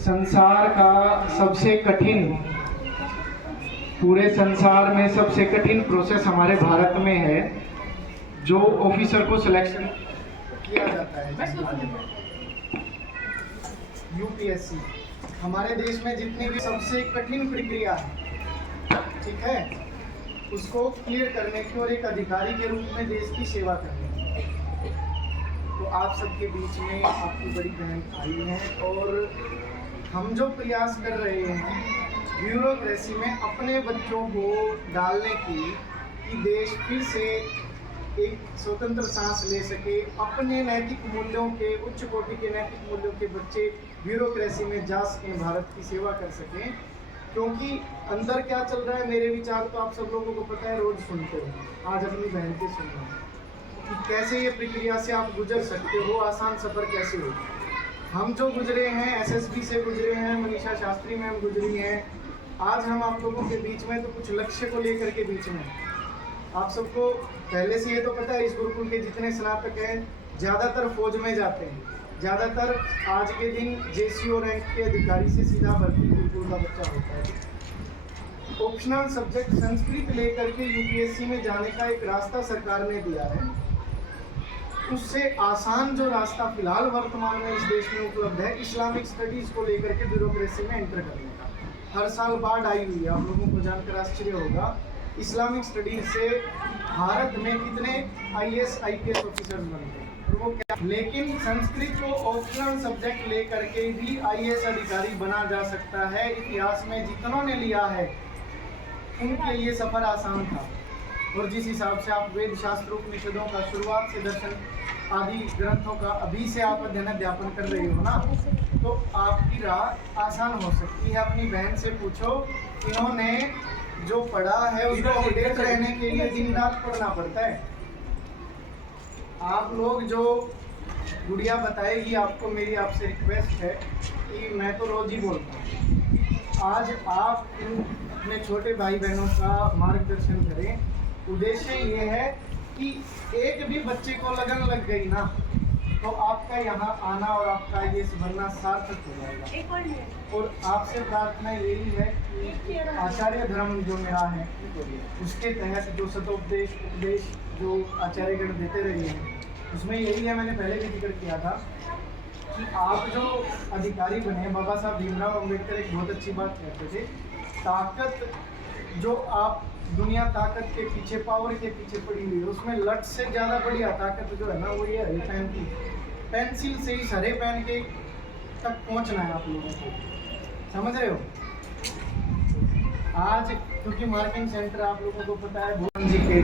संसार का सबसे कठिन, पूरे संसार में सबसे कठिन प्रोसेस हमारे भारत में है, जो ऑफिसर को सिलेक्शन किया जाता है। यूपीएससी हमारे देश में जितनी भी सबसे कठिन प्रक्रिया है, ठीक है, उसको क्लियर करने की और एक अधिकारी के रूप में देश की सेवा करने की। तो आप सबके बीच में आपकी बड़ी बहन आई है और हम जो प्रयास कर रहे हैं ब्यूरोक्रेसी में अपने बच्चों को डालने की, कि देश फिर से एक स्वतंत्र सांस ले सके, अपने नैतिक मूल्यों के, उच्च कोटि के नैतिक मूल्यों के बच्चे ब्यूरोक्रेसी में जा सकें, भारत की सेवा कर सकें। क्योंकि अंदर क्या चल रहा है, मेरे विचार तो आप सब लोगों को पता है, रोज सुनते हो, आज अपनी बहन के सुनना कि कैसे ये प्रक्रिया से आप गुजर सकते हो, आसान सफ़र कैसे हो। हम जो गुजरे हैं, एसएसबी से गुजरे हैं, मनीषा शास्त्री मैम गुजरी हैं, आज हम आप लोगों के बीच में तो कुछ लक्ष्य को लेकर के बीच में। आप सबको पहले से ये तो पता है, इस गुरुकुल के जितने स्नातक हैं ज़्यादातर फौज में जाते हैं, ज़्यादातर आज के दिन जेसीओ रैंक के अधिकारी से सीधा भर्ती गुरुकुल का बच्चा होता है। ऑप्शनल सब्जेक्ट संस्कृत लेकर के यूपीएससी में जाने का एक रास्ता सरकार ने दिया है। उससे आसान जो रास्ता फिलहाल वर्तमान में इस देश में उपलब्ध है, इस्लामिक स्टडीज़ को लेकर के ब्यूरोक्रेसी में एंटर करने का। हर साल बाढ़ आई हुई है, आप लोगों को जानकर आश्चर्य होगा, इस्लामिक स्टडीज से भारत में कितने आईएएस आईपीएस ऑफिसर्स बनते हैं। और वो क्या, लेकिन संस्कृत को ऑप्शनल सब्जेक्ट लेकर के भी IAS अधिकारी बना जा सकता है। इतिहास में जितनों ने लिया है उनके लिए सफर आसान था। और जिस हिसाब से आप वेद शास्त्र उपनिषदों का शुरुआत से दर्शन आदि ग्रंथों का अभी से आप अध्ययन अध्यापन कर रहे हो ना, तो आपकी राह आसान हो सकती है। अपनी बहन से पूछो, इन्होंने जो पढ़ा है उसको अपडेट रहने के लिए दिन रात पढ़ना पड़ता है। आप लोग जो गुड़िया बताएगी आपको, मेरी आपसे रिक्वेस्ट है कि मैं तो रोज ही बोलता हूँ, आज आप अपने छोटे भाई बहनों का मार्गदर्शन करें। उद्देश्य ये है कि एक भी बच्चे को लगन लग गई ना, तो आपका यहाँ आना और आपका ये बनना सार्थक हो जाएगा। और आपसे प्रार्थना यही है कि आचार्य धर्म जो मेरा है उसके तहत जो सतोपदेश उपदेश जो आचार्यगण देते रहे हैं, उसमें यही है, मैंने पहले भी जिक्र किया था कि आप जो अधिकारी बने, बाबा साहब भीमराव अम्बेडकर एक बहुत अच्छी बात कहते थे, ताकत जो आप दुनिया ताकत के पीछे, पावर के पीछे पड़ी हुई है, उसमें लट से ज़्यादा बढ़िया ताकत जो है ना वो ये हरे पेन की, पेंसिल से ही हरे पेन के तक पहुंचना है आप लोगों को, समझ रहे हो। आज क्योंकि मार्किंग सेंटर आप लोगों को पता है, भगवान जी के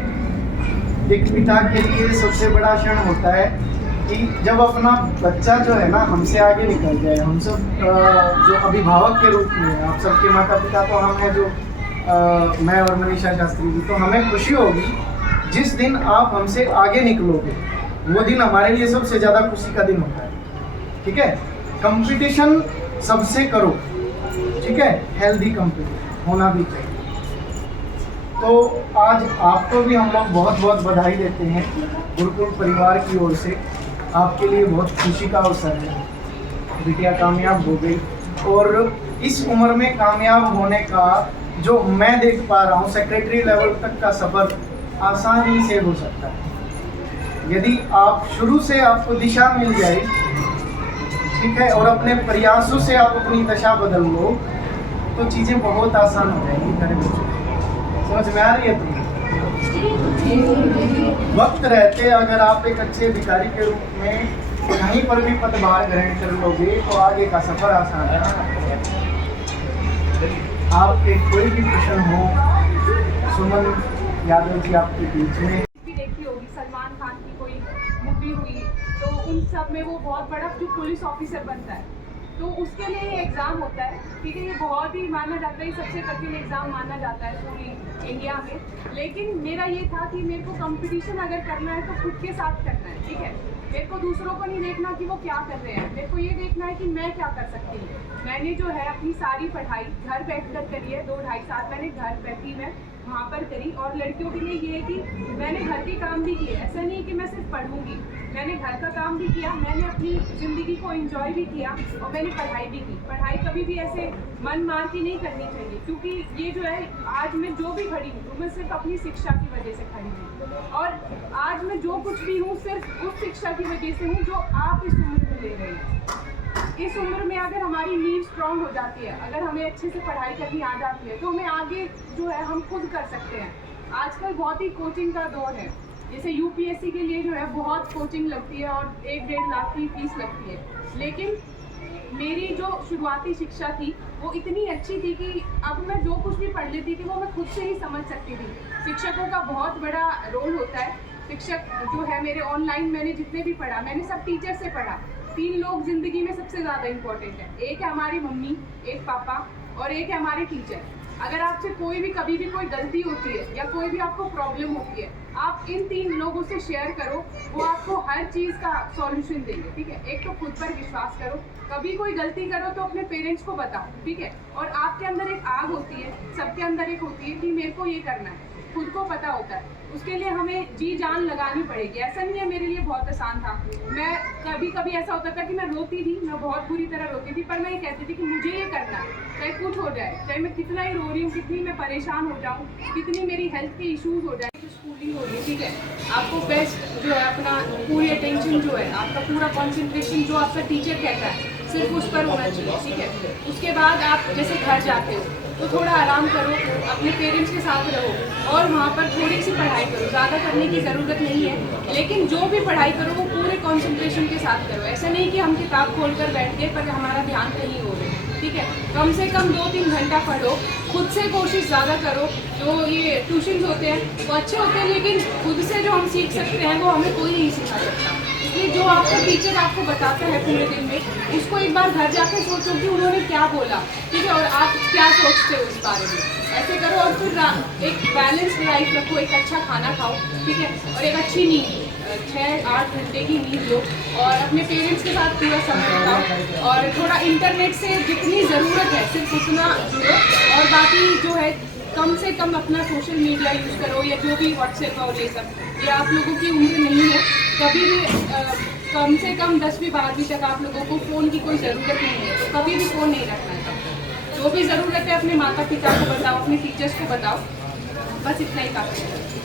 एक पिता के लिए सबसे बड़ा क्षण होता है कि जब अपना बच्चा जो है ना हमसे आगे निकल जाए। हम सब जो अभिभावक के रूप में, आप सबके माता पिता तो हम हैं, जो मैं और मनीषा शास्त्री जी, तो हमें खुशी होगी जिस दिन आप हमसे आगे निकलोगे। वो दिन हमारे लिए सबसे ज़्यादा खुशी का दिन होता है, ठीक है। कंपटीशन सबसे करो, ठीक है, हेल्दी कंपटीशन होना भी चाहिए। तो आज आपको भी हम लोग बहुत बहुत बधाई देते हैं गुरुकुल परिवार की ओर से। आपके लिए बहुत खुशी का अवसर है, बिटिया कामयाब हो गई। और इस उम्र में कामयाब होने का जो मैं देख पा रहा हूँ, सेक्रेटरी लेवल तक का सफ़र आसानी से हो सकता है यदि आप शुरू से आपको दिशा मिल जाए, ठीक है, और अपने प्रयासों से आप अपनी दशा बदल लो, तो चीज़ें बहुत आसान हो जाएंगी। मेरे बच्चों, समझ में आ रही है तुम्हें? वक्त रहते अगर आप एक अच्छे अधिकारी के रूप में कहीं पर भी पदभार ग्रहण कर लोगे तो आगे का सफर आसान है। आपके कोई भी प्रश्न हो, सुमन यादव जी आपके बीच में भी देखी होगी, सलमान खान की कोई मूवी हुई तो उन सब में वो बहुत बड़ा जो पुलिस ऑफिसर बनता है, तो उसके लिए एग्ज़ाम होता है, ठीक है। ये बहुत ही माना जाता है, सबसे कठिन एग्ज़ाम माना जाता है पूरी इंडिया में। लेकिन मेरा ये था कि मेरे को कंपटीशन अगर करना है तो खुद के साथ करना है, ठीक है। मेरे को दूसरों को नहीं देखना कि वो क्या कर रहे हैं, मेरे को ये देखना है कि मैं क्या कर सकती हूँ। मैंने जो है अपनी सारी पढ़ाई घर बैठ कर करी है, 2-2.5 साल मैंने घर बैठी मैं वहाँ पर करी। और लड़कियों के लिए ये है कि मैंने घर के काम भी किए, ऐसा नहीं है कि मैं सिर्फ पढ़ूंगी, मैंने घर का काम भी किया, मैंने अपनी ज़िंदगी को एंजॉय भी किया और मैंने पढ़ाई भी की। पढ़ाई कभी भी ऐसे मन मार के नहीं करनी चाहिए, क्योंकि ये जो है आज मैं जो भी खड़ी हूँ मैं सिर्फ अपनी शिक्षा की वजह से खड़ी हूँ, और आज मैं जो कुछ भी हूँ सिर्फ उस शिक्षा की वजह से हूँ जो आप इस उम्र में ले रहे हैं। इस उम्र में अगर हमारी नींव स्ट्रॉन्ग हो जाती है, अगर हमें अच्छे से पढ़ाई करनी आ जाती है, तो हमें आगे जो है हम खुद कर सकते हैं। आजकल बहुत ही कोचिंग का दौर है, जैसे यूपीएससी के लिए जो है बहुत कोचिंग लगती है और 1-1.5 लाख की फीस लगती है। लेकिन मेरी जो शुरुआती शिक्षा थी वो इतनी अच्छी थी कि अब मैं जो कुछ भी पढ़ लेती थी वो मैं खुद से ही समझ सकती थी। शिक्षकों का बहुत बड़ा रोल होता है। शिक्षक जो है मेरे ऑनलाइन मैंने जितने भी पढ़ा, मैंने सब टीचर से पढ़ा। 3 लोग ज़िंदगी में सबसे ज़्यादा इम्पोर्टेंट है, एक है हमारी मम्मी, एक पापा और एक है हमारे टीचर। अगर आपसे कोई भी कभी भी कोई गलती होती है या कोई भी आपको प्रॉब्लम होती है, आप इन 3 लोगों से शेयर करो, वो आपको हर चीज़ का सॉल्यूशन देंगे, ठीक है। एक तो खुद पर विश्वास करो, कभी कोई गलती करो तो अपने पेरेंट्स को बताओ, ठीक है। और आपके अंदर एक आग होती है, सबके अंदर एक होती है कि मेरे को ये करना है, खुद को पता होता है। उसके लिए हमें जी जान लगानी पड़ेगी। ऐसा नहीं है, मेरे लिए बहुत आसान था। मैं कभी कभी ऐसा होता था कि मैं रोती थी, मैं बहुत बुरी तरह रोती थी, पर मैं ये कहती थी कि मुझे ये करना है, चाहे कुछ हो जाए, चाहे मैं कितना ही रो रही हूँ, कितनी मैं परेशान हो जाऊँ, कितनी मेरी हेल्थ के इश्यूज हो जाए। तो स्कूलिंग हो रही है, ठीक है, आपको बेस्ट जो है अपना पूरी अटेंशन जो है, आपका पूरा कॉन्सेंट्रेशन जो आपका टीचर कहता है सिर्फ उस पर होना चाहिए, ठीक है। उसके बाद आप जैसे घर जाते हो तो थोड़ा आराम करो, अपने पेरेंट्स के साथ रहो और वहाँ पर थोड़ी सी पढ़ाई करो। ज़्यादा करने की ज़रूरत नहीं है, लेकिन जो भी पढ़ाई करो वो पूरे कंसंट्रेशन के साथ करो। ऐसा नहीं कि हम किताब खोलकर बैठ गए पर हमारा ध्यान कहीं और है, ठीक है। कम से कम 2-3 घंटा पढ़ो, खुद से कोशिश ज़्यादा करो। जो ये ट्यूशन्स होते हैं वो अच्छे होते हैं, लेकिन खुद से जो हम सीख सकते हैं वो हमें कोई नहीं सिखा सकता। इसलिए जो आपका टीचर आपको बताता है पूरे दिन में, उसको एक बार घर जाकर सोचो कि उन्होंने क्या बोला, ठीक है, और आप क्या सोचते हो इस बारे में। ऐसे करो और फिर एक बैलेंस लाइफ रखो, एक अच्छा खाना खाओ, ठीक है, और एक अच्छी नींद, 6-8 घंटे की नींद लो, और अपने पेरेंट्स के साथ पूरा समय बिताओ, और थोड़ा इंटरनेट से जितनी ज़रूरत है सिर्फ उतना जुड़ो, और बाकी जो है कम से कम अपना सोशल मीडिया यूज़ करो, या जो भी व्हाट्सएप और ये सब, ये आप लोगों की उम्र नहीं है, कभी भी कम से कम 10वीं 12वीं तक आप लोगों को फ़ोन की कोई ज़रूरत नहीं है, तो कभी भी फ़ोन नहीं रखना है। जो भी ज़रूरत है अपने माता पिता को बताओ, अपने टीचर्स को बताओ, बस इतना ही काफ़ी है।